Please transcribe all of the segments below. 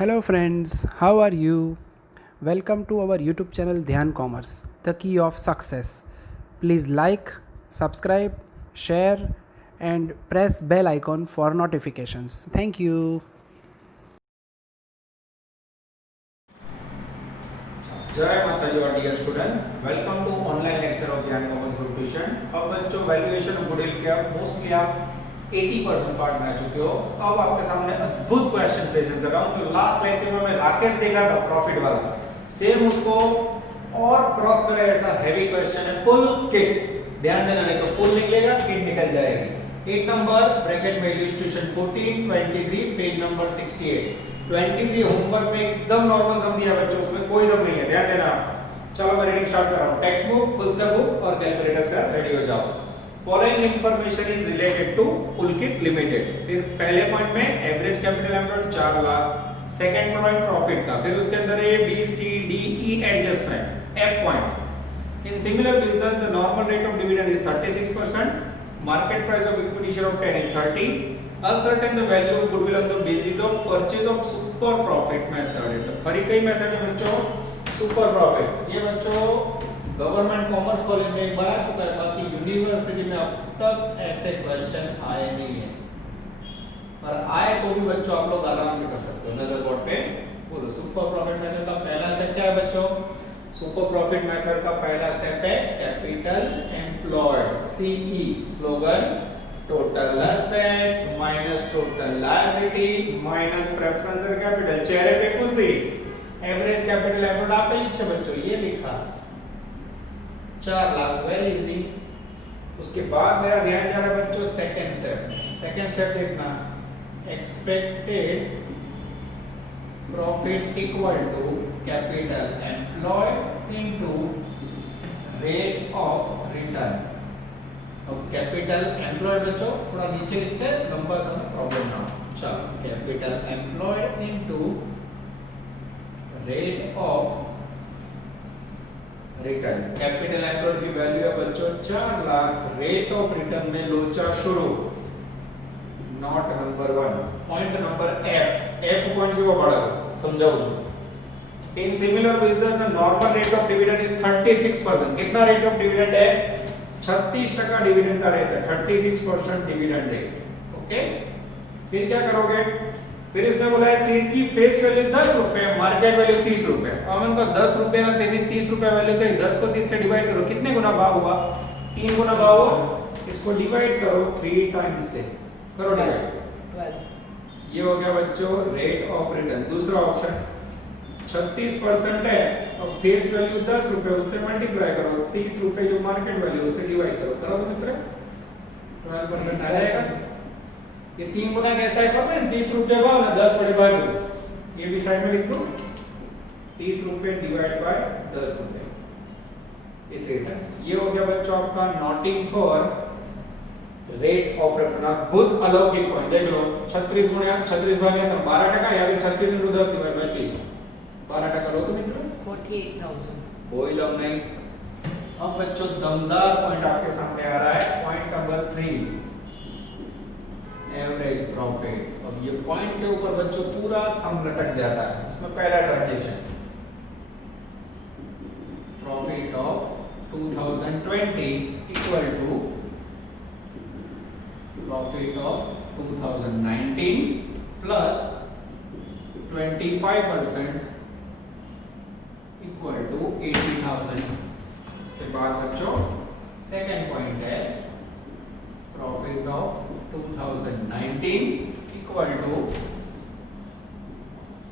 Hello friends, how are you? Welcome to our YouTube channel Dhyan Commerce, the key of success. Please like, subscribe, share and press bell icon for notifications. Thank you. जय माता जी और dear students, welcome to online lecture of Gyan commerce group tuition. अब बच्चों valuation of goodwill के आप mostly आप 80% part में आ चुके हो। अब आपके सामने अद्भुत क्वेश्चन प्रेजेंट कर रहा हूं जो लास्ट लेक्चर में मैं राकेश देखा था प्रॉफिट वाला, सेम उसको और क्रॉस करे ऐसा हैवी क्वेश्चन है पुल किट। ध्यान देना, नहीं तो पुल निकलेगा किट निकल जाएगी। 8 नंबर ब्रैकेट में इलस्ट्रेशन 14 23 पेज नंबर 68 23 होमवर्क में एकदम नॉर्मल सम दिया बच्चों, उसमें कोई दम नहीं है, ध्यान देना। चलो मैं रीडिंग स्टार्ट कर रहा हूं। Text book, full stop book और कैलकुलेटर्स का रेडी हो जाओ। Following information is related to Pulkit limited. फिर पहले पॉइंट में average capital employed 4 lakh, second point profit का, फिर उसके अंदर A B C D E adjustment, F point. In similar business the normal rate of dividend is 36%, market price of equity share of 10 is 30, ascertain the value of goodwill on the basis of purchase of super profit method। फरी कई method है बच्चों, super profit. ये बच्चों government commerce college में एक बार आ चुका है, बाकी यूनिवर्सिटी में अब तक ऐसे क्वेश्चन आए नहीं है, पर आए तो भी बच्चों आप लोग आराम से कर सकते हो। नजर बोर्ड पे बोलो। सुपर प्रॉफिट मेथड का पहला स्टेप क्या है बच्चों? सुपर प्रॉफिट मेथड का पहला स्टेप है capital employed, CE slogan, total assets minus total liability minus preference capital, चेहरे पे खुशी, एवरेज कैपिटल एम्प्लॉयड आप लिखे बच्चों, ये लिखा 4 लाख, वेरी इजी। उसके बाद मेरा ध्यान जा रहा है बच्चों सेकंड स्टेप। सेकंड स्टेप देखना, expected profit equal to capital employed into rate of return. अब कैपिटल एम्प्लॉयड बच्चों थोड़ा नीचे लिखते हैं, लंबा समय प्रॉब्लम ना हो। चलो, capital employed into rate of return. Capital employed की वैल्यू है बच्चों 4 लाख, रेट ऑफ रिटर्न में लोचा शुरू, not number 1। Point number F, F point जो बड़ा समझाओ जो। इन similar business the normal rate of dividend is 36%। कितना रेट ऑफ डिविडेंड है? 36% डिविडेंड का रेट है, 36% डिविडेंड रेट। ओके, फिर क्या करोगे? फिर इसने बोला है शेयर की फेस वैल्यू 10 रुपए, मार्केट वैल्यू 30 रुपए। अब इनको 10 रुपए ना शेयर की 30 रुपए वैल्यू, तो 10 को 30 से डिवाइड करो, कितने गुना भाव हुआ? 3 गुना भाव हुआ। इसको डिवाइड करो 3 टाइम्स से, करो डिवाइड। ये हो गया बच्चों रेट ऑफ रिटर्न। दूसरा ऑप्शन 36% है और फेस वैल्यू 10 रुपए, उससे मल्टीप्लाई करो 30 रुपए जो मार्केट वैल्यू, उससे डिवाइड करो, करो मित्र, 12% आ जाएगा। ये 3 गुना कैसा है पता है? 30 रुपए भाव ना 10 बड़े भाग, ये भी साइड में लिख दो, 30 रुपए डिवाइड बाय 10 रुपए, ये 3 टाइम्स। ये हो गया बच्चों आपका noting for rate of return. अद्भुत अलौकिक पॉइंट देख लो, 36 गुणा 36 भाग तो 12%, या फिर 36 into 10 डिवाइड बाय 30, 12% लो तो मित्र 48,000। कोई दम नहीं। अब बच्चों दमदार पॉइंट आपके सामने आ रहा है, पॉइंट नंबर 3, एवरेज प्रॉफिट। अब ये पॉइंट के ऊपर बच्चों पूरा सम लटक जाता है। इसमें पहला transaction profit of 2020 equal to profit of 2019 plus 25% equal to 80,000। इसके बाद बच्चों सेकंड पॉइंट है profit of 2019 equal to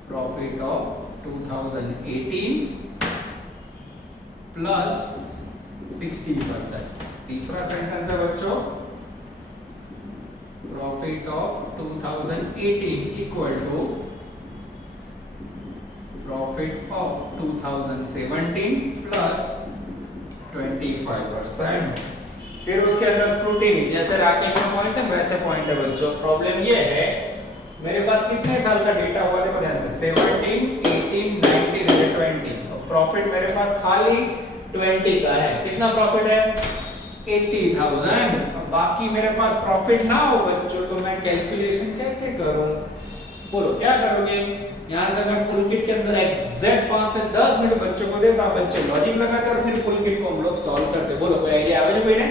profit of 2018 plus 60%। तीसरा सेंटेंस है बच्चों profit of 2018 equal to profit of 2017 plus 25%। फिर उसके अंदर स्क्रूटिनी, जैसे राकेश का पॉइंट है वैसे पॉइंट है बच्चों। प्रॉब्लम ये है मेरे पास कितने साल का डेटा हुआ देखो ध्यान से, 17 18 19 20, और प्रॉफिट मेरे पास खाली 20 का है। कितना प्रॉफिट है? 80,000। अब बाकी मेरे पास प्रॉफिट ना हो बच्चों, तो मैं कैलकुलेशन कैसे करूं? बोलो क्या करोगे? यहां से एग्जैक्ट 5 से 10 मिनट बच्चों को देता, बच्चे लॉजिक लगाते और फिर फुल किट को हम लोग सॉल्व करते। बोलो कोई आइडिया આવે છે કોઈને?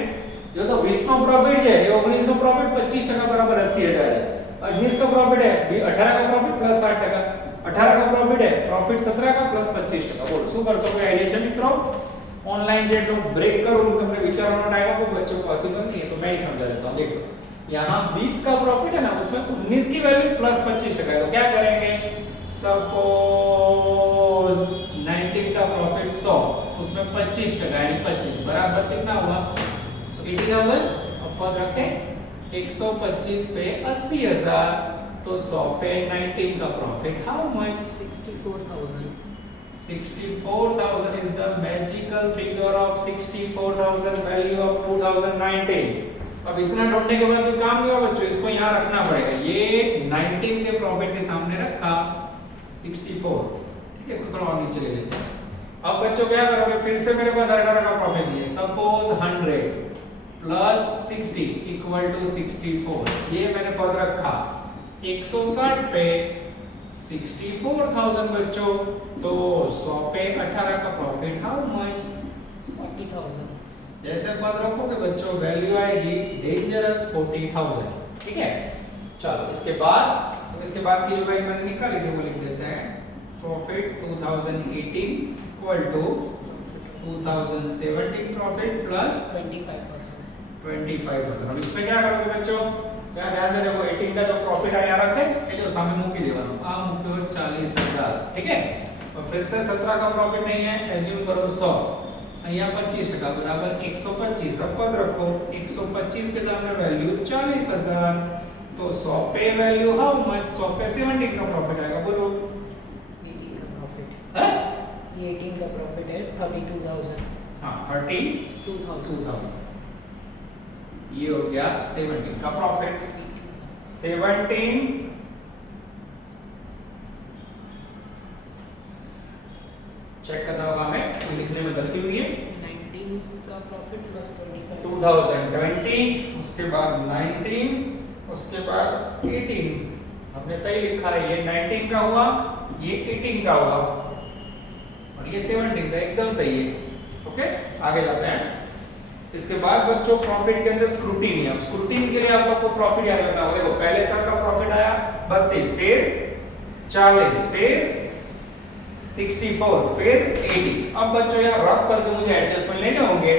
जो तो 20 નો प्रॉफिट છે એ 19 નો प्रॉफिट 25% बराबर 80000 है। 19 का प्रॉफिट है 18 का प्रॉफिट प्लस 60%, 18 का प्रॉफिट है प्रॉफिट 17 का प्लस 25%। बोलो શું કરશો? કોઈ આઈડિયા છે મિત્રો? ऑनलाइन છે તો ब्रेक करो, તમને વિચારવાનો ટાઈમ આપો, બચ્ચों पॉसिबल नहीं है तो मैं ही समझा देता हूं। देखो यहाँ 20 का प्रॉफिट है ना, उसमें 19 की वैल्यू प्लस 25% है, तो क्या करेंगे? सपोज 19 का प्रॉफिट 100, उसमें 25% यानी 25 बराबर कितना हुआ? 80,000। अब पद रखें 125 पे 80,000, तो 100 पे 19 का profit how much? 64,000। 64,000 is the magical figure of 64,000 value of 2019। अब इतना ढूंढने के बाद भी काम नहीं हुआ बच्चों, इसको यहाँ रखना पड़ेगा। ये 19 के प्रॉफिट के सामने रखा 64, ठीक है, इसको थोड़ा और नीचे ले लेते हैं। अब बच्चों क्या करोगे? फिर से मेरे पास 18 का प्रॉफिट नहीं है, सपोज 100 प्लस 60 इक्वल टू 64, ये मैंने पद रखा 160 पे 64,000 बच्चों, तो 100 पे 18 का प्रॉफिट हाउ मच? 40,000। जैसे पद रखोगे बच्चों वैल्यू आएगी डेंजरस 40,000, ठीक है। चलो इसके बाद की जो वैल्यू मैंने निकाली थी वो लिख देते हैं। Profit 2018 equal to 2017 profit plus 25%। 25%। अब इसमें क्या करोगे बच्चों? क्या ध्यान से देखो, 18 का जो प्रॉफिट है यहाँ रखते हैं, ये जो सामने मूकी देवानो आ मूक्यो 40,000, ठीक है। और फिर से 17 का प्रॉफिट नहीं है, एज्यूम करो 100, यहाँ 25% बराबर 125। अब पद रखो 125 के सामने वैल्यू 40,000, तो 100 पे वैल्यू हाउ मच? 100 पे 17 का प्रॉफिट आएगा। बोलो 18 का प्रॉफिट है, ये 18 का प्रॉफिट है 32,000। हाँ 32,000, ये हो गया 17 का प्रॉफिट। 17 चेक करना होगा हमें, लिखने में गलती हुई है। 19 का प्रॉफिट प्लस 25। 2020, उसके बाद 19, उसके बाद 18। हमने सही लिखा है, ये 19 का हुआ, ये 18 का हुआ, और ये 17 का, एकदम सही है। ओके, आगे जाते हैं। इसके बाद बच्चों प्रॉफिट के अंदर स्क्रूटिनी है। स्क्रूटिनी के लिए आप लोग को प्रॉफिट याद रखना होगा। देखो पहले साल का प्रॉफिट आया 32, फिर 40, फिर 64, फिर 80। अब बच्चों यहाँ रफ करके मुझे एडजस्टमेंट लेने होंगे,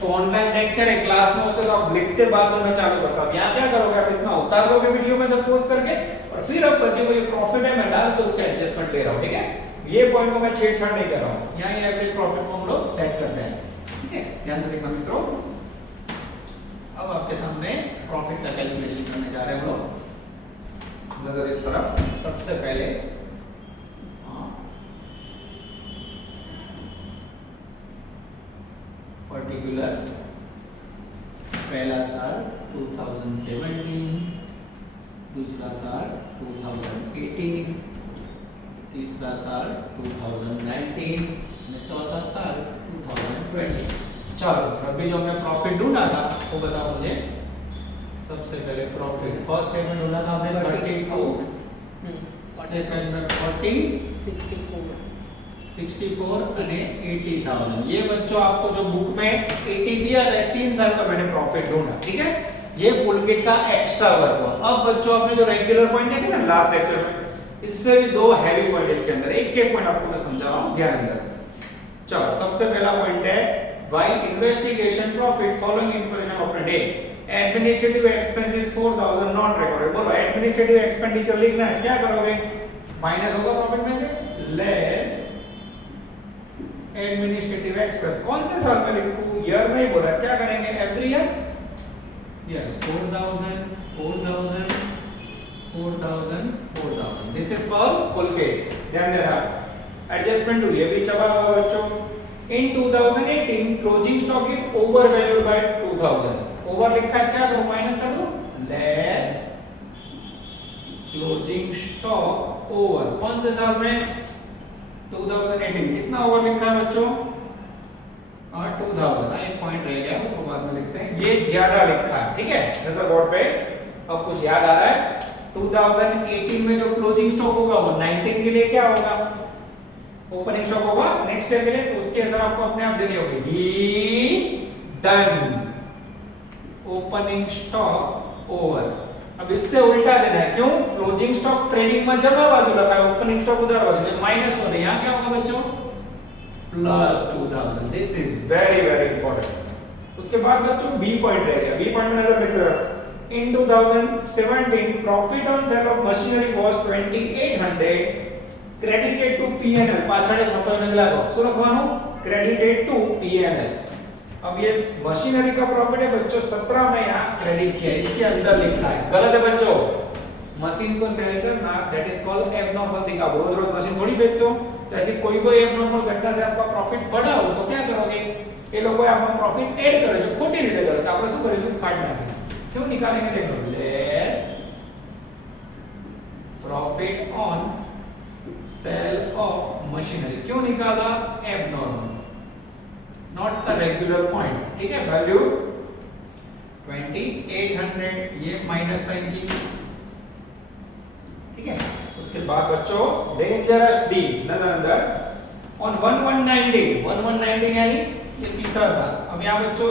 तो ऑनलाइन लेक्चर है, क्लास में होते तो आप लिखते बाद में मैं चालू करता हूँ। यहाँ क्या करोगे? आप इतना उतार लोगे वीडियो में सब पोस्ट करके, और फिर अब बच्चे को ये प्रॉफिट है मैं डाल के उसका एडजस्टमेंट ले रहा हूँ, ठीक है। ये पॉइंट को मैं छेड़छाड़ नहीं कर रहा हूँ, यहाँ ये एक्चुअली प्रॉफिट को हम लोग सेट करते हैं, ठीक है। ध्यान से देखना मित्रों। अब आपके सामने प्रॉफिट का कैलकुलेशन करने जा रहे हैं हम लोग। नजर इस तरफ, सबसे पहले पर्टिकुलर्स, पहला साल 2017, दूसरा साल 2018, तीसरा साल 2019, चौथा साल 2020। चलो अभी जो हमने प्रॉफिट ढूंढा था वो बताओ मुझे। सबसे पहले प्रॉफिट फर्स्ट स्टेटमेंट ढूंढा था हमने 32,000, सेकंड में 40, 64 અને 80,000। ये बच्चों आपको जो बुक में 80 दिया है, 3 साल का मैंने प्रॉफिट ढूंढा, ठीक है। ये फुल किट का एक्स्ट्रा वर्क हुआ। अब बच्चों आपने जो रेगुलर पॉइंट देखे ना लास्ट लेक्चर में, इससे भी दो हैवी पॉइंट इसके अंदर, एक पॉइंट आपको मैं समझा रहा हूं, ध्यान देना। चलो सबसे पहला पॉइंट है while investigation profit following impression of the day administrative expenses 4,000 not recorded। बोलो एडमिनिस्ट्रेटिव एक्सपेंडिचर लिखना है, क्या करोगे? माइनस होगा प्रॉफिट में से, लेस एडमिनिस्ट्रेटिव एक्सपेंस। कौन से साल में लिखूं? ईयर में ही बोला, क्या करेंगे? Every year, yes 4,000 this is called full kit. ध्यान देना, एडजस्टमेंट हुई है, भी चबा होगा बच्चों। In 2018 closing stock is overvalued by 2,000। Over लिखा है, क्या करूं? माइनस कर दूं, लेस क्लोजिंग स्टॉक ओवर। कौन से साल में? 2018। कितना ओवर लिखा है बच्चों? 2000। एक पॉइंट रह गया, उसको बाद में लिखते हैं। ये ज्यादा लिखा है, ठीक है, नजर बोर्ड पे। अब कुछ याद आ रहा है? 2018 में जो क्लोजिंग स्टॉक होगा वो 19 के लिए क्या होगा? ओपनिंग स्टॉक होगा नेक्स्ट डे के लिए, तो उसकी असर आपको अपने आप देनी होगी। ही डन ओपनिंग स्टॉक ओवर। अब इससे उल्टा देना है, क्यों? क्लोजिंग स्टॉक ट्रेडिंग में जमा बाजू लगा है, ओपनिंग स्टॉक उधर बाजू में माइनस हो रहा है। यहां क्या होगा बच्चों? Plus 2000। This is very very important. उसके बाद बच्चों बी पॉइंट रह गया। बी पॉइंट में नजर लेते रहो। In 2017, profit on sale of machinery was 2800 credited to P&L. પાછળ છપાઈને લાગો શું લખવાનું? credited to P&L. अब ये मशीनरी का प्रॉफिट है बच्चों 17 में यहाँ क्रेडिट किया, इसके अंदर लिखना है। गलत है बच्चों, मशीन को सेल करना that is called abnormal thing. आप रोज रोज मशीन थोड़ी बेचते हो, तो ऐसी कोई एबनॉर्मल घटना से आपका प्रॉफिट बढ़ा हो तो क्या करोगे? ये लोगों आपका प्रॉफिट ऐड करे છે, ખોટી રીતે કરે છે, આપણે શું કરીશું? કાઢ નાખીશું। क्यों निकालेंगे? देख लो, less profit on sale of machinery. क्यों निकाला? Abnormal, not a regular point. ठीक है, वैल्यू 2800, ये माइनस साइन की। ठीक है, उसके बाद बच्चों डेंजरस डी नजर अंदर ऑन 1119 यानी ये तीसरा साल। अब यहाँ बच्चों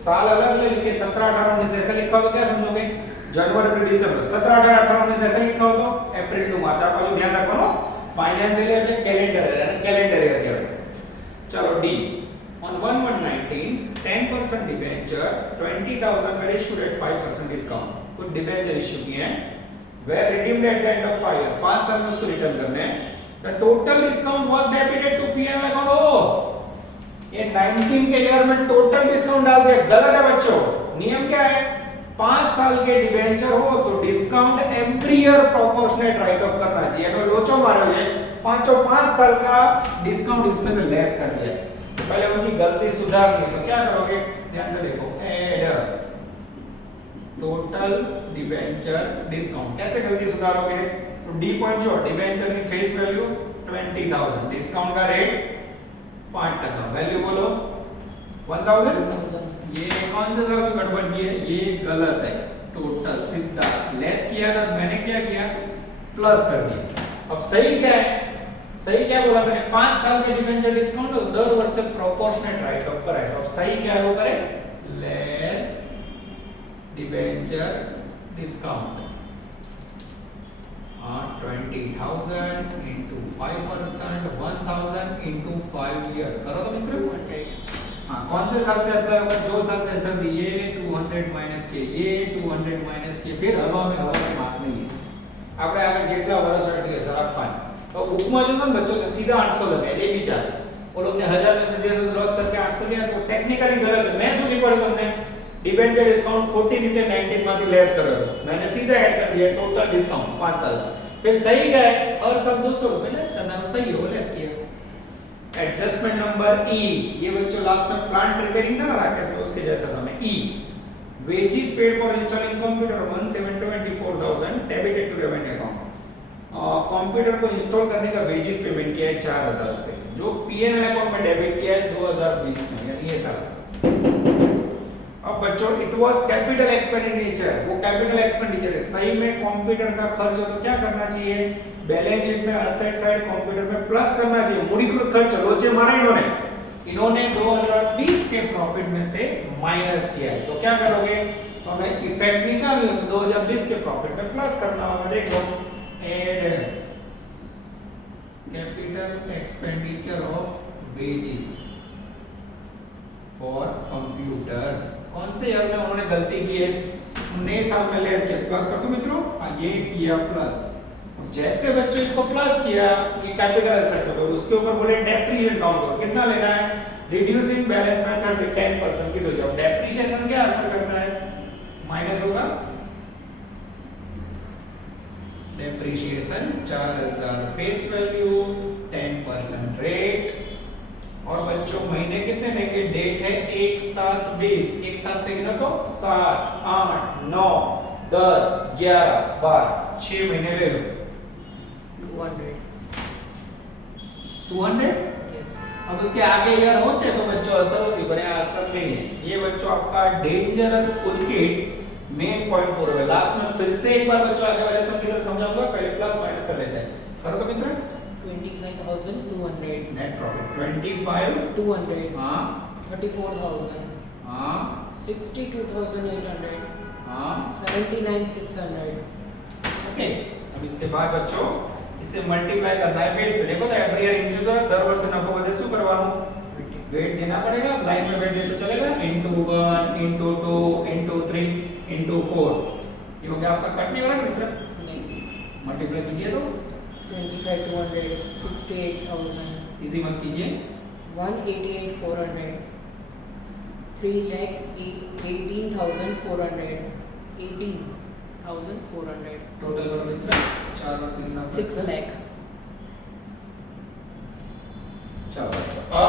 साल अलग अलग लिखे, 17 18 19 ऐसे लिखा हो तो क्या समझोगे? जनवरी टू दिसंबर। 17 18 18 19 ऐसे लिखा हो तो अप्रैल टू मार्च। आप जो ध्यान रखो ना, फाइनेंशियल ईयर से कैलेंडर ईयर कहवाय। चलो D on 1119 10% debenture 20000 were issued at 5% discount. कुछ डिबेंचर इशू किए हैं, were redeemed at the end of 5 year, 5 साल में उसको रिटर्न करने हैं। The total discount was debited to P&L account। ओ ये 19 के ईयर में टोटल डिस्काउंट डाल दिया। गलत है बच्चों, नियम क्या है? 5 साल के डिबेंचर हो तो discount every year proportionate right of करना चाहिए। तो लोचो मारो ये 5 साल का डिस्काउंट इसमें से लेस कर दिया। तो पहले उनकी गलती सुधारनी है, तो क्या करोगे? ध्यान से देखो, ऐड टोटल डिबेंचर डिस्काउंट। कैसे गलती सुधारोगे? तो डी पॉइंट जो डिबेंचर की फेस वैल्यू 20000, डिस्काउंट का रेट 5%, वैल्यू बोलो 1000। ये कौन से साल में गड़बड़ की है? ये गलत है। टोटल सीधा लेस किया था, मैंने क्या किया? प्लस कर दिया। अब सही क्या है? सही क्या बोला मैंने? 5 साल के डिबेंचर डिस्काउंट और दर वर्ष से प्रोपोर्शनेट राइट ऑफ पर है। अब सही क्या है वो करें? Less debenture discount 20,000 into 5%, 1,000 into 5 year. करो तो मित्रों, हाँ कौन से साल से अप्लाई होगा? जो साल से सर ये 200 माइनस के, ये 200 माइनस के, फिर हवा में मार्क नहीं है। આપણે આગળ જેટલા વર્ષ અટકે સર આપવાના, તો બુકમાં જોશો ને બચ્ચો તો સીધા 800 લખાય, એ બી ચાલે। वो लोग ने 1000 में से 0 लॉस करके 800 लिया, तो टेक्निकली गलत है। मैं શું શીખવાડું તમને? डिबेंचर डिस्काउंट खोटी रीते 19 માંથી લેસ કર્યો, मैंने सीधा ऐड कर दिया टोटल डिस्काउंट 5 साल का। फिर सही क्या है? और सब 200 रुपए लेस करना है, सही हो लेस किया। एडजस्टमेंट नंबर ई, ये बच्चों लास्ट में प्लांट रिपेयरिंग था ना राकेश में, उसके जैसा समय ई। Wages paid for installing computer 1,724,000 debited to revenue account. Computer को इंस्टॉल करने का वेजेस पेमेंट किया है 4000 रुपए, जो पीएनएल अकाउंट में डेबिट किया है 2020 में, यानी ये साल। अब बच्चों इट वाज कैपिटल एक्सपेंडिचर, वो कैपिटल एक्सपेंडिचर है। सही में कंप्यूटर का खर्च हो तो क्या करना चाहिए? बैलेंस शीट में असेट साइड कंप्यूटर में प्लस करना चाहिए। मूડીકૃત खर्च लोचे मारा इन्होंने 2020 के प्रॉफिट में से माइनस किया है, तो क्या करोगे? तो हमें इफेक्ट निकाल लो, 2020 के प्रॉफिट में प्लस करना होगा। देखो add capital expenditure of wages for computer. कौन से ईयर में उन्होंने गलती की है? 19 साल में लेस किया, प्लस कर दो मित्रों, ये किया प्लस। जैसे बच्चों इसको प्लस किया, ये कैपिटल एसेट्स हो गए, उसके ऊपर बोले डेप्रिसिएशन काउंट करो। कितना लेना है? रिड्यूसिंग बैलेंस मेथड में 10% की। तो जब डेप्रिसिएशन क्या असर करता है? माइनस होगा। Depreciation 4000, face value 10% rate. और बच्चों महीने कितने लेंगे? डेट है 1/7/20, एक साथ से गिनो तो 7 8 9 10 11 12, 6 महीने ले लो। 200 यस। अब उसके आगे ईयर होते तो बच्चों असर होती, पर यहाँ असर नहीं है। ये बच्चों आपका डेंजरस टूलकिट मेन पॉइंट पूरा है। लास्ट में फिर से एक बार बच्चों आगे वाले सब की तरह समझाऊंगा, पहले प्लस माइनस कर लेते हैं। करो तो मित्र, 25,200. Net profit 25 200. हाँ 34,000. हाँ 62,800. हाँ 79,600. ओके। अब इसके बाद बच्चों इसे मल्टीप्लाई करना है वेट से। देखो तो एवरी ईयर इंक्रीज हो रहा है, दर वर्ष नफा वजह से करवानो वेट देना पड़ेगा। लाइन में वेट दे तो चलेगा into 1 into 2 into 3 into 4। ये हो गया आपका कट नहीं हो रहा मित्र, नहीं. मल्टीप्लाई कीजिए तो 25,200. 68,000. इजी मत कीजिए। 188,400. 3,18,400. 18,400. टोटल करो मित्र 4 और 3 7 6 lakh. चलो बच्चों अब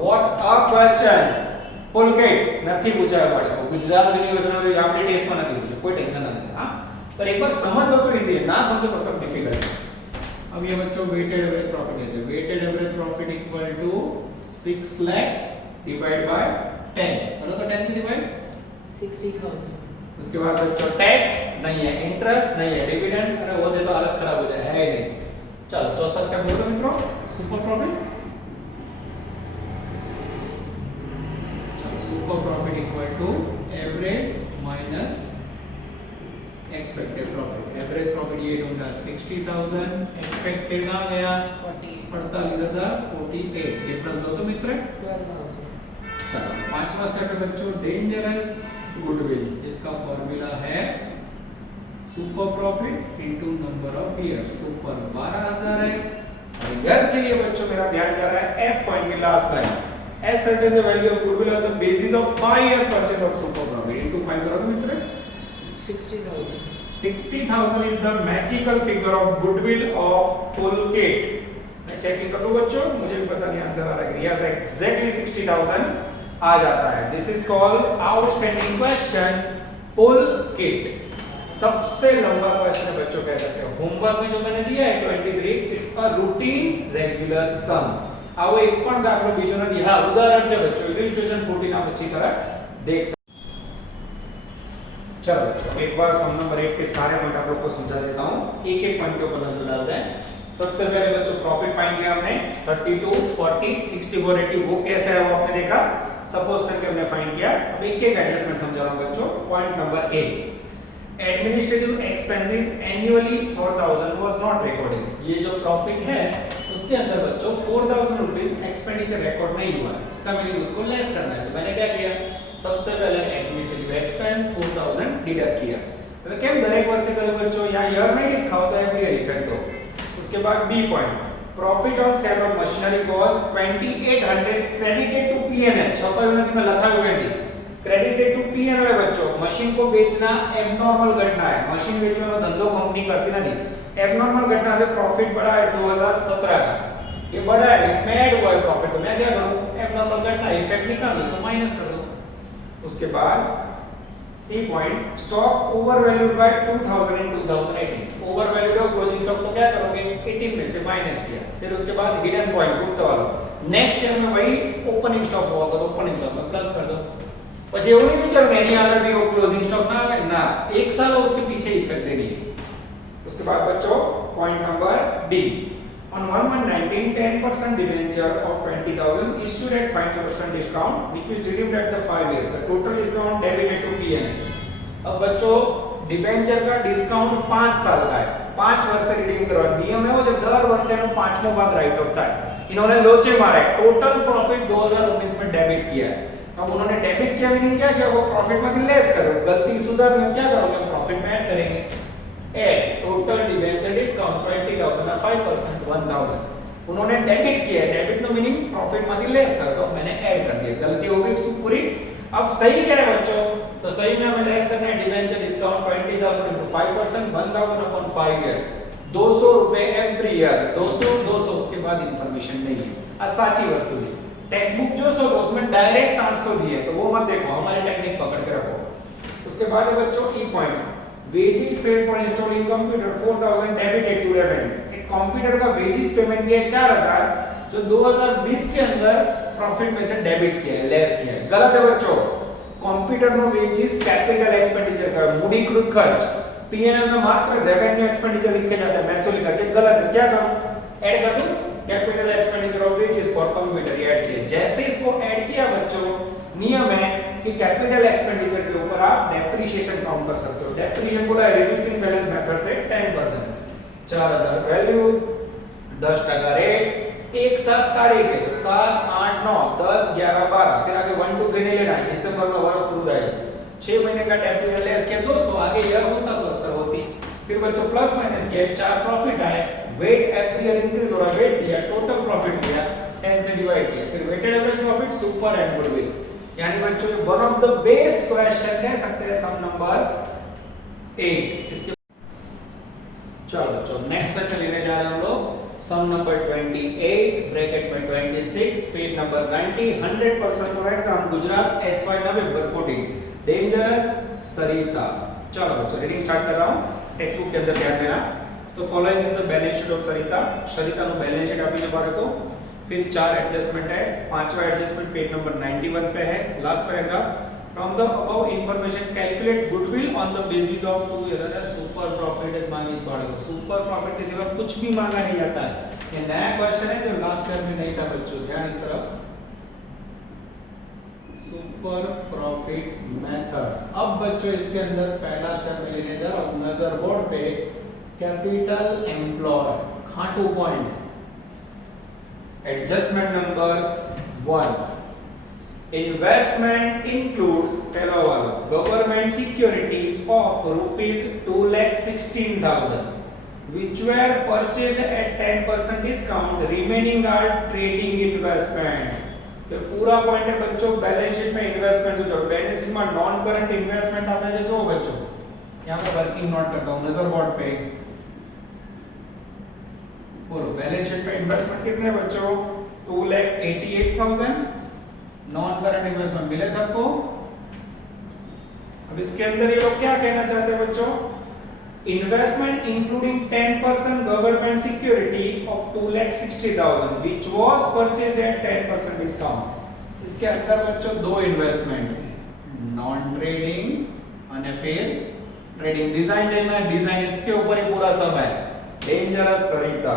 व्हाट अ क्वेश्चन पुलकेट નથી પૂછાયો પડે ગુજરાત યુનિવર્સિટી આપણે ટેસ્ટમાં નથી પૂછ્યો, કોઈ ટેન્શન ના લેતા हां। पर एक बार समझ लो तो इजी है, ना समझो तो तब डिफिकल्ट है। अब ये बच्चों वेटेड एवरेज प्रॉफिट है, weighted average profit equal to 6 lakh divide by 10 करो तो 10 से डिवाइड 60,000. उसके बाद बच्चों टैक्स नहीं है, इंटरेस्ट नहीं है, डिविडेंड अरे वो दे तो हालत खराब हो जाए, है ही नहीं। चलो चौथा स्टेप बोलो मित्रों, super profit. Super profit equal to average minus expected profit. Average profit ये ढूंढा 60,000, एक्सपेक्टेड आ गया 48. 48,048। डिफरेंस दो तो मित्र 12,000. चलो पांचवा स्टेप है बच्चों डेंजरस गुडविल, जिसका फॉर्मूला है super profit into number of year. Super 12,000 है और ईयर के लिए बच्चों मेरा ध्यान जा रहा है एफ पॉइंट की last line as certain the value of goodwill on the basis of 5 year purchase of super profit into 5 करो तो मित्र 60,000. 60,000 is the magical figure of goodwill of Colgate। मैं चेकिंग कर लूं बच्चों, मुझे भी पता नहीं आंसर आ रहा है। यस एग्जैक्टली 60,000 आ जाता है। This is called outstanding question Colgate। सबसे लंबा क्वेश्चन बच्चों कह सकते हो। होमवर्क में जो मैंने दिया है 23 इट्स अ रूटीन रेगुलर सम। आओ एक पण दाखलो बीजो નથી। હા ઉદાહરણ છે બચ્ચો, ઇલિસ્ટ્રેશન 14 आप अच्छी तरह देख सकते। चलो बच्चों एक बार सम नंबर 8 के सारे पॉइंट आप लोग को समझा देता हूं, एक एक पॉइंट के ऊपर नजर डालते हैं। सबसे पहले बच्चों प्रॉफिट फाइंड किया हमने 32 40 64 80 वो कैसे है वो आपने देखा, सपोज करके हमने फाइंड किया। अब एक एक एडजस्टमेंट समझा रहा हूं बच्चों। Point number A, administrative expenses annually 4,000 was not recorded. ये जो प्रॉफिट है उसके अंदर बच्चों 4,000 रुपीस एक्सपेंडिचर रिकॉर्ड नहीं हुआ, इसका मीनिंग उसको लेस करना है। तो मैंने क्या किया, सबसे पहले एडमिनिस्ट्रेटिव एक्सपेंस 4,000 डिडक्ट किया। तो કેમ દરેક વર્ષે કર્યું બચ્ચો, यहाँ ईयर नहीं लिखा होता है, एवरी ईयर इफेक्ट हो। उसके बाद B point, profit on sale of machinery was 2800 credited to PNL. छपाયું નથી मैं લખાયું નથી, क्रेडिटेड टू पीएनएल है बच्चों। मशीन को बेचना एबनॉर्मल घटना है, मशीन बेचવાનો ધંધો कंपनी करती नहीं। एबनॉर्मल घटना से प्रॉफिट बढ़ा है 2017 का, ये बढ़ा है, इसमें ऐड हुआ है प्रॉफिट। तो मैं क्या करूं, एबनॉर्मल घटना इफेक्ट निकाल लो तो माइनस कर दो। उसके बाद C point, stock over valued by 2000 in 2018। Over valued और क्लोजिंग स्टॉक तो क्या करोगे, 18 में से माइनस किया। फिर उसके बाद हिडन पॉइंट गुप्त वाला, नेक्स्ट ईयर में वही ओपनिंग स्टॉक होगा तो ओपनिंग स्टॉक में प्लस कर दो। પછી એવું નહીં વિચારવું એની આગળ બી ક્લોઝિંગ સ્ટોક ના આવે ના, એક સાલ उसके पीछे इफेक्ट देनी है। उसके बाद बच्चों point number D, on 1/19 10% debenture of 20,000 issued at 5% discount which was redeemed at the 5 years, the total discount debited to P&L। अब बच्चों डिबेंचर का डिस्काउंट 5 साल का है, 5 वर्ष से रिडीम करवा। नियम है वो जब दर वर्ष નો પાંચમો ભાગ રાइट होता है। इन्होंने लोचे मारा है, टोटल प्रॉफिट 2019 में डेबिट किया है। अब उन्होंने डेबिट किया मीनिंग क्या किया, वो प्रॉफिट में लेस करो, गलती सुधारनी है, क्या करोगे, प्रॉफिट में ऐड करेंगे। ऐड टोटल डिबेंचर डिस्काउंट 20,000 में 5% 1,000 उन्होंने डेबिट किया है। डेबिट नो मीनिंग प्रॉफिट में लेस कर दो, मैंने ऐड कर दिया, गलती हो गई पूरी। अब सही क्या है बच्चों, तो सही में हमें लेस करना है debenture discount 20,000 into 5% 1,000 upon 5 year, 200 रुपए एवरी ईयर। 200 उसके बाद इंफॉर्मेशन नहीं है, आज साची वस्तु है। टेक्स्ट बुक जो सो उसमें डायरेक्ट 800 दिए, तो वो मत देखो, हमारी टेक्निक पकड़ के रखो। उसके बाद है बच्चों की point, wages paid for installing computer 4,000 debited to revenue. एक कंप्यूटर का वेजेस पेमेंट किया 4,000 जो 2020 के अंदर प्रॉफिट में से डेबिट किया है, लेस किया है। गलत है बच्चों, कंप्यूटर नो वेजेस कैपिटल एक्सपेंडिचर का मूડીકૃત खर्च, पीएनएल में मात्र रेवेन्यू एक्सपेंडिचर लिखे जाता है, महसूली खर्च। गलत है, क्या करूं, ऐड कर दूं capital expenditure of wages for computer add किया। जैसे इसको ऐड किया बच्चों, नियम है कि कैपिटल एक्सपेंडिचर के ऊपर आप डेप्रिसिएशन काउंट कर सकते हो। डेप्रिसिएशन बोला रिड्यूसिंग बैलेंस मेथड से 10%। 4000 वैल्यू, 10% रेट, एक साथ तारीख है तो 7 8 9 10 11 12, फिर आगे 1 2 3 नहीं लेना है, दिसंबर में वर्ष पूरा है। 6 महीने का डेप्रिसिएशन लेस किया 200, आगे ईयर होता तो अक्सर होती। फिर बच्चों प्लस माइनस किया, 4 प्रॉफिट आए, वेट एवरी ईयर इंक्रीज हो रहा, वेट दिया, टोटल प्रॉफिट दिया, 10 से डिवाइड किया, फिर weighted average profit, super and goodwill. यानी बच्चों one of the best question कह सकते हैं सम नंबर 8। इसके चलो बच्चों नेक्स्ट क्वेश्चन लेने जा रहे हैं हम लोग सम नंबर 28 ब्रैकेट में 26 page number 90 100% of exam Gujarat SY नवंबर 14 डेंजरस सरिता। चलो बच्चों रीडिंग स्टार्ट कर रहा हूं, टेक्स्ट बुक के अंदर ध्यान देना। तो following is the balance sheet of Sarita. Sarita नो बैलेंस शीट आपी बारे को, फिर 4 एडजस्टमेंट है, पांचवा एडजस्टमेंट पेज नंबर 91 पे है, last paragraph. From the above information calculate goodwill on the basis of 2 year super profit मांगी बारे को। सुपर प्रॉफिट के सिवा कुछ भी मांगा नहीं जाता है। ये नया क्वेश्चन है जो लास्ट ईयर में नहीं था बच्चों, ध्यान इस तरफ। Super profit method. अब बच्चों इसके अंदर पहला स्टेप में लेने जा रहा हूं, नजर बोर्ड पे कैपिटल एम्प्लॉय खाटू point adjustment number 1 investment includes टेलो वाला government security of ₹2,16,000 which were purchased at 10% discount, remaining are trading investment। तो पूरा पॉइंट है बच्चों बैलेंस शीट में इन्वेस्टमेंट जो बैलेंस शीट में नॉन करंट इन्वेस्टमेंट आपने जो बच्चों यहां पे वर्किंग नोट करता हूं नजर बोर्ड पे। और बैलेंस शीट में इन्वेस्टमेंट कितने बच्चों 2,88,000 नॉन करंट इन्वेस्टमेंट मिले सबको। अब इसके अंदर ये लोग क्या कहना चाहते हैं बच्चों, investment including 10% government security of 2,60,000 which was purchased at 10% discount. इसके अंदर बच्चों दो इन्वेस्टमेंट है, नॉन ट्रेडिंग और फिर ट्रेडिंग। डिजाइन देखना, डिजाइन इसके ऊपर ही पूरा सब है। डेंजरस सरिता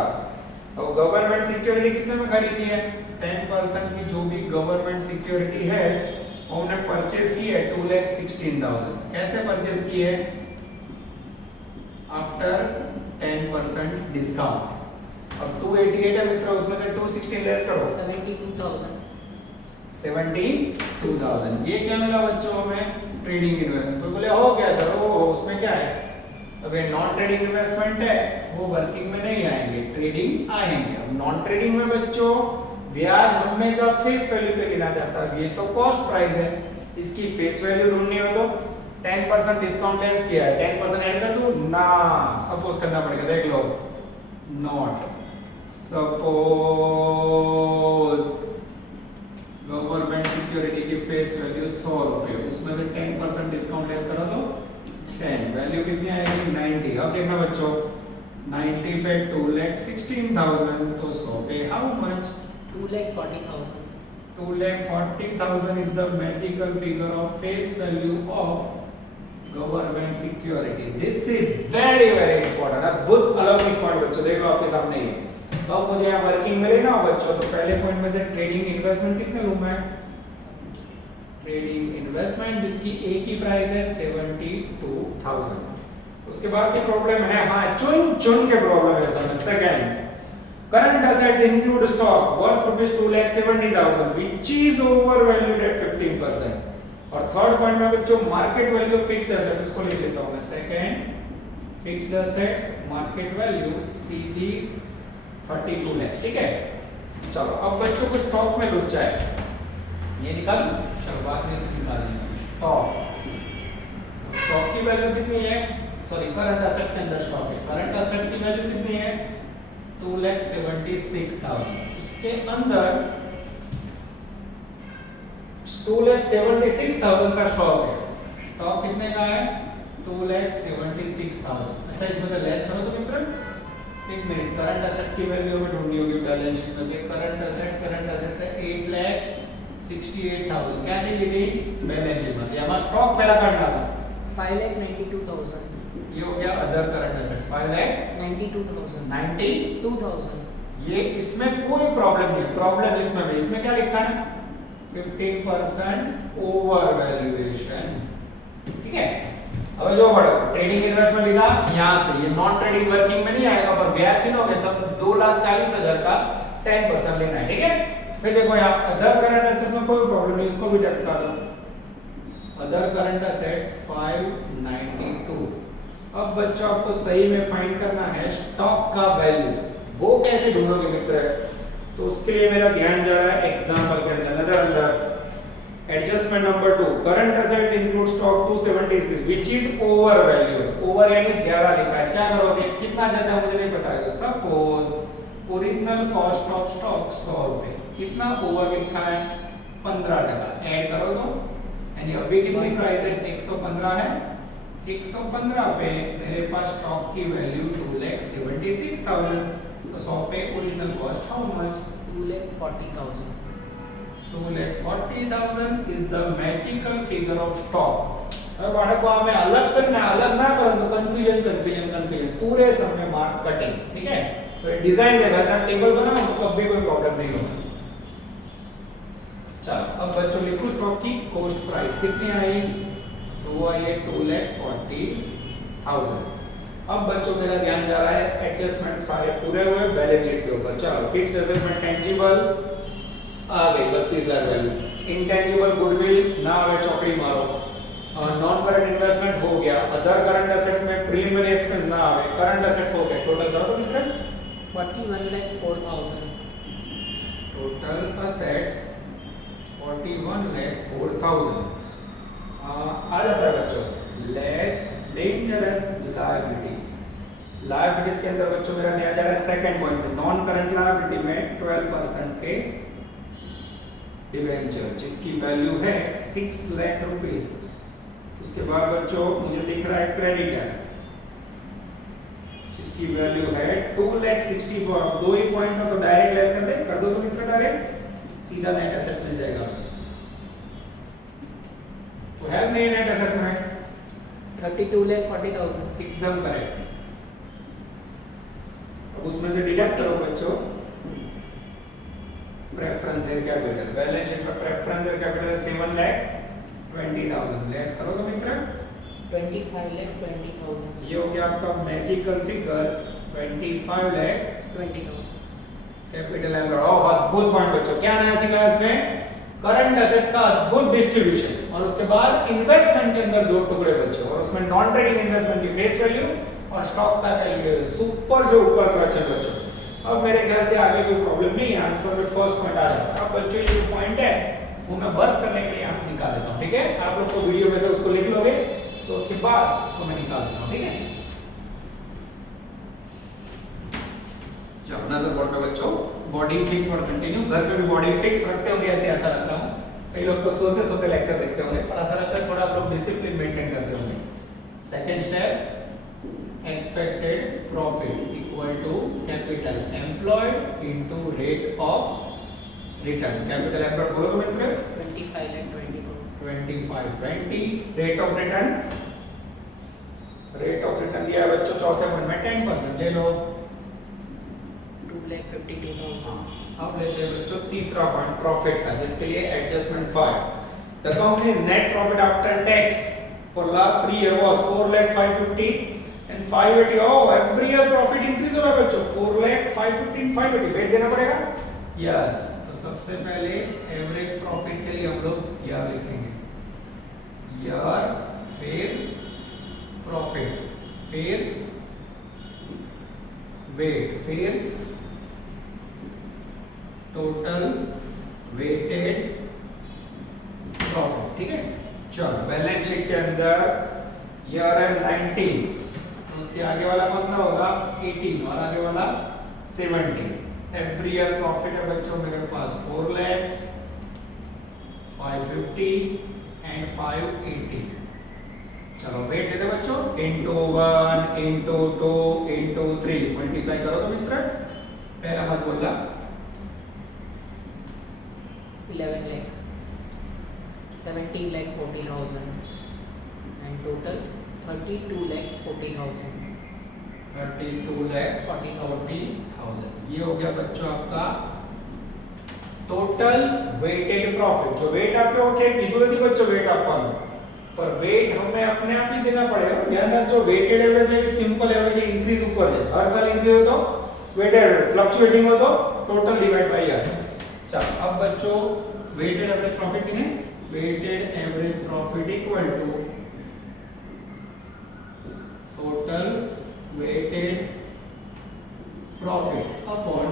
और गवर्नमेंट सिक्योरिटी कितने में खरीदी है 10% की जो भी गवर्नमेंट सिक्योरिटी है उन्होंने परचेज की है 2,16,000। कैसे परचेज की है आफ्टर 10% डिस्काउंट। अब 288 है मित्रों, उसमें से 216 लेस करो 72,000। ये क्या मिला बच्चों हमें ट्रेडिंग इन्वेस्टमेंट। तो बोले हो गया सर वो उसमें क्या है, अब ये नॉन ट्रेडिंग इन्वेस्टमेंट है वो वर्किंग में नहीं आएंगे, ट्रेडिंग आएंगे। अब नॉन ट्रेडिंग में बच्चों ब्याज हमेशा फेस वैल्यू पे गिना जाता है, ये तो कॉस्ट प्राइस है, इसकी फेस वैल्यू ढूंढनी हो तो 10% डिस्काउंट लेस किया है, 10% ऐड कर दूं ना, सपोज करना पड़ेगा। देख लो नॉट सपोज गवर्नमेंट सिक्योरिटी की फेस वैल्यू 100 रुपए, उसमें से 10% डिस्काउंट लेस करो तो 10 वैल्यू कितनी आएगी 90। अब देखना बच्चों 90 पे 2,16,000 तो 100 पे how much 2,40,000। 2,40,000 is the magical figure of face value of government security. This is very important। अद्भुत अलौकिक पॉइंट बच्चों देख लो आपके सामने ही। तो अब मुझे यहाँ वर्किंग में लेना हो बच्चों, तो पहले पॉइंट में से ट्रेडिंग इन्वेस्टमेंट कितने लूं मैं, ट्रेडिंग इन्वेस्टमेंट जिसकी एक ही प्राइस है 72,000। उसके बाद की प्रॉब्लम है, हाँ चुन के प्रॉब्लम है sir. Second current assets include stock worth ₹2,70,000 which is overvalued at 15%। और थर्ड पॉइंट में बच्चों मार्केट वैल्यू फिक्स्ड एसेट्स, उसको लिख लेता हूं मैं second fixed assets market value सीधी 32 लाख। ठीक है चलो अब बच्चों को स्टॉक में लुच्चा है ये निकाल, चलो बाद में इसको निकालेंगे। स्टॉक की वैल्यू कितनी है, सॉरी करंट एसेट्स के अंदर स्टॉक है, करंट एसेट्स की वैल्यू कितनी है 2,76,000। उसके अंदर 2,76,000 का स्टॉक है। स्टॉक कितने का है 2,76,000। अच्छा इसमें से लेस करो तो मित्र, एक मिनट, करंट एसेट्स की वैल्यू हमें ढूंढनी होगी बैलेंस शीट में से। करंट एसेट्स है 8,68,000 क्या दी गई बैलेंस शीट में, यहां स्टॉक पहला काटना था 5,92,000। ये हो गया अदर करंट एसेट्स 5,92,000 2,000। ये इसमें कोई प्रॉब्लम नहीं है, प्रॉब्लम इसमें भी, इसमें क्या लिखा है 15% ओवर वैल्यूएशन, ठीक है। अब जो बड़ो ट्रेडिंग इन्वेस्टमेंट लिखा यहां से, ये नॉन ट्रेडिंग वर्किंग में नहीं आएगा, पर ब्याज गिनोगे तब 2,40,000 का 10% लेना है, ठीक है। फिर देखो यहाँ अदर करंट एसेट्स में कोई प्रॉब्लम नहीं, इसको भी टटका दो, अदर करंट एसेट्स 592। अब बच्चों आपको सही में फाइंड करना है स्टॉक का वैल्यू, वो कैसे ढूंढोगे मित्र, तो उसके लिए मेरा ध्यान जा रहा है एग्जांपल के अंदर, नजर अंदर adjustment number 2, current assets include stock 276 which is over value, over यानी ज्यादा लिखा है, क्या करोगे, कितना ज्यादा मुझे नहीं पता है, suppose original cost of stock 100 रुपए, कितना ओवर लिखा है 15%, ऐड करो तो यानी अभी कितनी प्राइस है 115 है, 115 पे मेरे पास स्टॉक की वैल्यू 2,76,000, तो 100 पे original cost how much 2,40,000. 2,40,000 is the magical figure of stock। अब बाळक को हमें अलग करना, अलग ना करो तो कंफ्यूजन पूरे समय मार्क कटिंग, ठीक है। तो ये डिजाइन देखो, ऐसा टेबल बनाओ तो कभी कोई प्रॉब्लम नहीं होगा। चलो अब बच्चों लिखो स्टॉक की कॉस्ट प्राइस कितनी आई, तो वो आई है 2,40,000। अब बच्चों मेरा ध्यान जा रहा है एडजस्टमेंट सारे पूरे हुए बैलेंस शीट के ऊपर। चलो फिक्स्ड एसेट में टेंजिबल आ गई 32 लाख वैल्यू, इंटेंजिबल गुडविल ना आवे चौकड़ी मारो, नॉन करंट इन्वेस्टमेंट हो गया, अदर करंट एसेट्स में प्रीलिमिनरी एक्सपेंस ना आवे, करंट एसेट्स हो गए, टोटल करो तो मित्र 41,04,000. टोटल एसेट्स 41,04,000 आ जाता है बच्चों लेस डेंजरस लायबिलिटीज। लायबिलिटीज के अंदर बच्चों मेरा दिया जा रहा है सेकंड पॉइंट से, नॉन करंट लायबिलिटी में 12% के डिवेंचर जिसकी वैल्यू है 6 लाख रुपीस। उसके बाद बच्चों मुझे दिख रहा है क्रेडिटर जिसकी वैल्यू है 2,64,000। अब दो ही पॉइंट में तो डायरेक्ट लेस कर दो तो मित्र डायरेक्ट सीधा नेट एसेट्स मिल जाएगा। तो है नहीं नेट एसेट्स में 32,40,000. एकदम करेक्ट। अब उसमें से डिडक्ट करो बच्चों preference share capital, balance sheet में प्रेफरेंस शेयर कैपिटल है 7,20,000, लेस करो तो मित्र 25,20,000. ये हो गया आपका magical figure 25,20,000 20,000. Capital employed. Oh अद्भुत पॉइंट बच्चों, क्या नया सीखा इसमें, करंट एसेट्स का अद्भुत डिस्ट्रीब्यूशन, और उसके बाद इन्वेस्टमेंट के अंदर दो टुकड़े बच्चों, और उसमें नॉन ट्रेडिंग इन्वेस्टमेंट की फेस वैल्यू और स्टॉक का वैल्यू, सुपर से ऊपर क्वेश्चन बच्चों। अब मेरे ख्याल से आगे कोई प्रॉब्लम नहीं है, आंसर में फर्स्ट पॉइंट आ जाता है। अब बच्चों ये जो पॉइंट है वो मैं वर्क करने के लिए यहाँ से निकाल देता हूँ, ठीक है। आप लोग को वीडियो में से उसको लिख लोगे तो उसके बाद इसको मैं निकाल देता हूँ, ठीक है। चलो नजर बोर्ड पे बच्चों, बॉडी फिक्स और कंटिन्यू, घर पे भी बॉडी फिक्स रखते होंगे ऐसे, ऐसा रख रहा हूँ। कई लोग तो सोते सोते लेक्चर देखते होंगे, पर ऐसा लगता है थोड़ा आप लोग डिसिप्लिन मेंटेन करते होंगे। Second step expected profit equal to capital employed into rate of return। capital employed बोलो तो मित्र 25,20,000. 25 rate of return, rate of return दिया है बच्चों चौथे पॉइंट में 10% ले लो। 2,52,000. अब लेते हैं बच्चों तीसरा पॉइंट प्रॉफिट का, जिसके लिए adjustment 5। the company's net profit after tax for last 3 year was 4,05,50 and 580। oh every year profit increase हो रहा है बच्चों, 4,05,50 580 वेट देना पड़ेगा। यस तो सबसे पहले एवरेज प्रॉफिट के लिए हम लोग ईयर लिखेंगे, ईयर फिर प्रॉफिट फिर वेट फिर टोटल वेटेड प्रॉफिट, ठीक है। चलो बैलेंस शीट के अंदर ईयर है 19, तो उसके आगे वाला कौन सा होगा 18 और आगे वाला 17। एवरी ईयर प्रॉफिट है बच्चों मेरे पास 4 lakhs 550 एंड 580। चलो वेट दे दे बच्चों, into 1 into 2 into 3 मल्टीप्लाई करो तो मित्र, पहला मत बोलना 11 lakh. 17,40,000. And total 32,40,000. 32 लाख 40,000। ये हो गया बच्चों आपका टोटल वेटेड प्रॉफिट। जो वेट आपके ओके कीधું નથી બચ્ચો વેટ આપવાનું, पर वेट हमें अपने आप ही देना पड़ेगा। ध्यान रखજો वेटेड एवरेज एक सिंपल एवरेज इंक्रीज ऊपर है, हर साल इंक्रीज हो तो वेटेड एवरेज, फ्लक्चुएटिंग हो तो टोटल डिवाइड बाय ईयर। चलो अब बच्चों वेटेड एवरेज प्रॉफिट ने weighted average profit equal to total weighted profit upon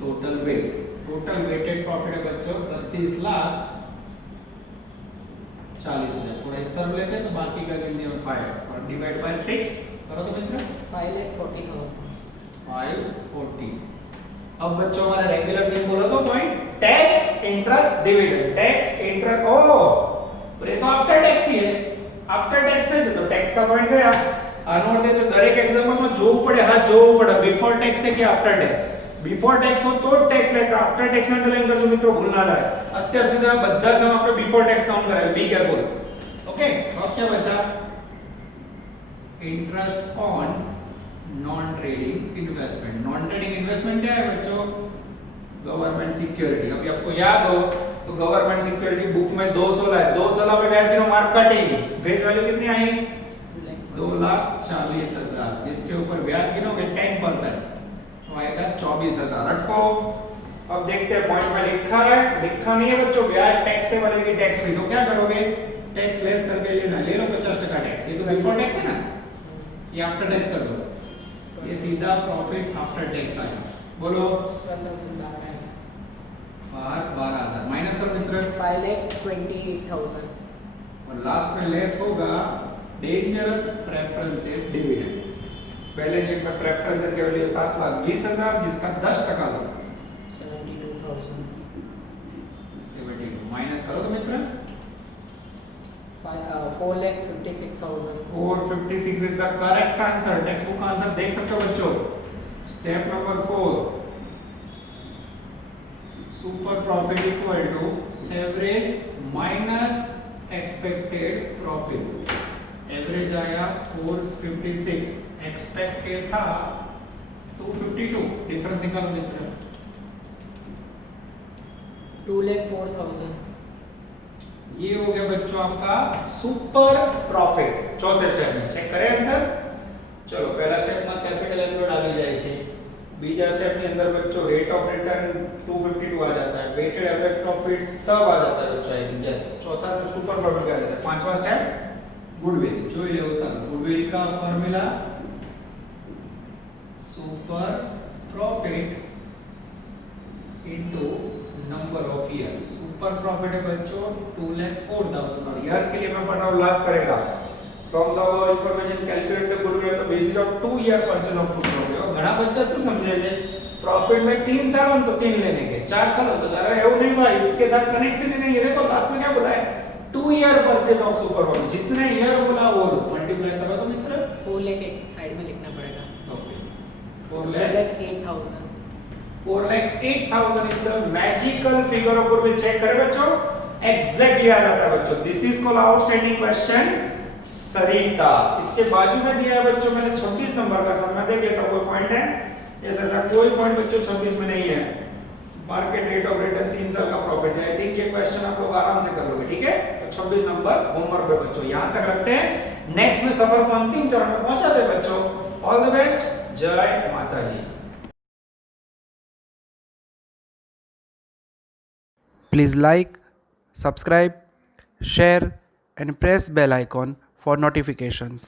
total weight. Total weighted profit है बच्चों 32,40,000। थोड़ा इस तरफ लेते हैं तो बाकी का गिनती में 5 और डिवाइड बाय 6 करो तो मित्र 5,40,000। 540। अब बच्चों हमारा रेगुलर दिन बोलो तो point tax interest dividend. Tax interest ये तो आफ्टर टैक्स ही है, आफ्टर टैक्स है तो टैक्स का पॉइंट गया। આનો અર્થ એ તો દરેક એક્ઝામ્પલમાં જોવું પડે, હા જોવું પડે બિફોર ટેક્સ છે કે આફ્ટર ટેક્સ। बिफोर टैक्स हो तो टैक्स लेता, आफ्टर टैक्स में अंडरलाइन करજો મિત્રો, ભૂલ ના થાય। અત્યાર સુધી આ બધા સમ આપણે बिफोर टैक्स કાઉન્ટ કરાય, બી કેરફુલ। ઓકે अब क्या बचा interest on non trading investment. Non trading investment क्या है बच्चों? Government security. अभी आपको याद हो तो गवर्नमेंट सिक्योरिटी बुक में 216 है, 216 पे ब्याज गिनो मार्क कटिंग, फेस वैल्यू कितनी आई 2,40,000, जिसके ऊपर ब्याज गिनोगे 10% तो आएगा 24,000। अटको अब देखते हैं पॉइंट में लिखा है, लिखा नहीं है बच्चों, ब्याज टैक्स से बनेगी टैक्स फ्री, तो क्या करोगे टैक्स लेस करके लेना, ले लो 50% टैक्स। ये तो बिफोर टैक्स है ना, ये आफ्टर टैक्स कर दो, ये सीधा प्रॉफिट आफ्टर टैक्स आएगा। बोलो 12,000 माइनस करो मित्र 5,28,000। और लास्ट में लेस होगा dangerous preference dividend. Balance sheet में प्रेफरेंस की वैल्यू 7,20,000 जिसका 10% लो 72,000। 72 माइनस करो तो मित्र 4,56,000। 456 is the correct answer. Text book का आंसर देख सकते हो बच्चों। Step number 4 super profit equal to average minus expected profit. Average आया 456, एक्सपेक्टेड था 252, डिफरेंस निकालो मित्र 2,04,000। ये हो गया बच्चों आपका सुपर प्रॉफिट। चौथे स्टेप में चेक करें आंसर। चलो पहला स्टेप में कैपिटल एम्प्लॉयड આવી જાય છે, બીજા સ્ટેપ ની અંદર बच्चों रेट ऑफ रिटर्न 252 आ जाता है, वेटेड एवरेज प्रॉफिट सब आ जाता है बच्चों। आई थिंक यस चौथा से सुपर प्रॉफिट का आ जाता है। पांचवा स्टेप गुडविल જોઈ લેવો સર। गुडविल का formula super profit into number of year. Super profit है बच्चों 2,04,000 और ईयर के लिए मैं पढ़ रहा हूं last paragraph. From the information calculate the goodwill on the basis of 2 year purchase of food profit. घણા बच्चा શું સમજે છે प्रॉफिट में 3 साल हो तो 3 लेने के, 4 साल हो तो 4। એવું नहीं भाई, इसके साथ कनेक्शन ही नहीं है। देखो लास्ट में क्या बोला है 2 year purchase of super profit, जितने ईयर बोला वो मल्टीप्लाई करो तो मित्र 4 लाख एक साइड में लिखना पड़ेगा। Okay 4,08,000। 4,08,000 is the magical figure of goodwill. Check करें बच्चों, एग्जैक्टली आ जाता है बच्चों। This is called outstanding question Sarita. इसके बाजू में दिया है बच्चों मैंने 26 नंबर का सम। मैं देख लेता हूं कोई पॉइंट है ऐसा ऐसा कोई पॉइंट बच्चों 26 में नहीं है। मार्केट रेट ऑफ रिटर्न 3 साल का प्रॉफिट है। आई थिंक ये क्वेश्चन आप लोग आराम से कर लोगे, ठीक है। तो 26 नंबर होमवर्क पे बच्चों यहां तक रखते हैं। नेक्स्ट में सफर को अंतिम चरण में पहुंचाते हैं बच्चों। ऑल द बेस्ट, जय माता जी। Please like, subscribe, share and press bell icon for notifications.